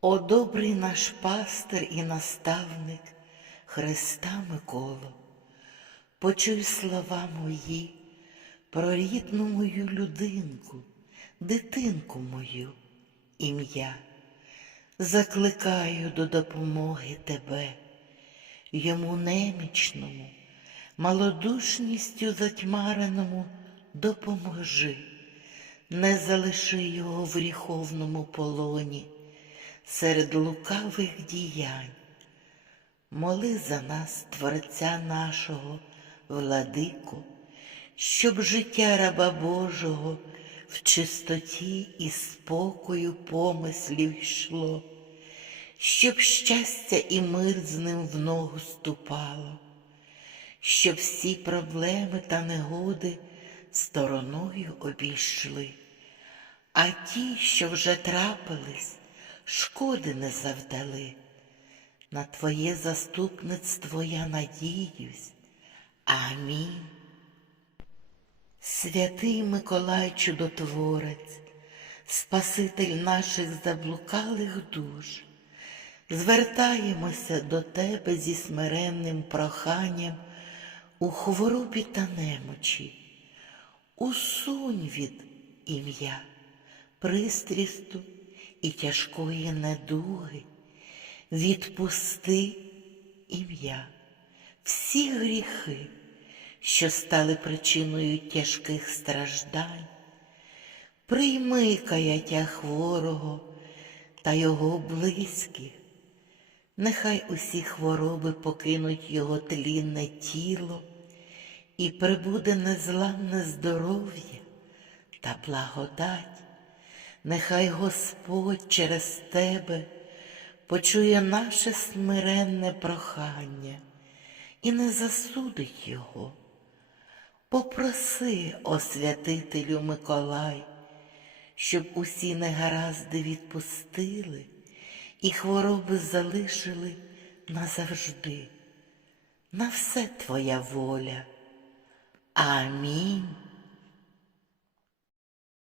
О добрий наш пастир і наставник Христа Миколо, почуй слова мої про рідну мою людинку, дитинку мою, ім'я. Закликаю до допомоги тебе, йому немічному, малодушністю затьмареному допоможи, не залиши його в гріховному полоні серед лукавих діянь. Моли за нас, Творця нашого, владику, щоб життя раба Божого в чистоті і спокою помислів йшло, щоб щастя і мир з ним в ногу ступало, щоб всі проблеми та негоди стороною обійшли, а ті, що вже трапились, шкоди не завдали. На Твоє заступництво я надіюсь. Амінь. Святий Миколай Чудотворець, Спаситель наших заблукалих душ, звертаємося до Тебе зі смиренним проханням у хворобі та немочі. Усунь від ім'я, пристрісту і тяжкої недуги, відпусти ім'я, всі гріхи, що стали причиною тяжких страждань, прийми каяття хворого та його близьких, нехай усі хвороби покинуть його тлінне тіло і прибуде незламне здоров'я та благодать. Нехай Господь через тебе почує наше смиренне прохання і не засудить його. Попроси, о святителю Миколай, щоб усі негаразди відпустили і хвороби залишили назавжди. На все твоя воля. Амінь.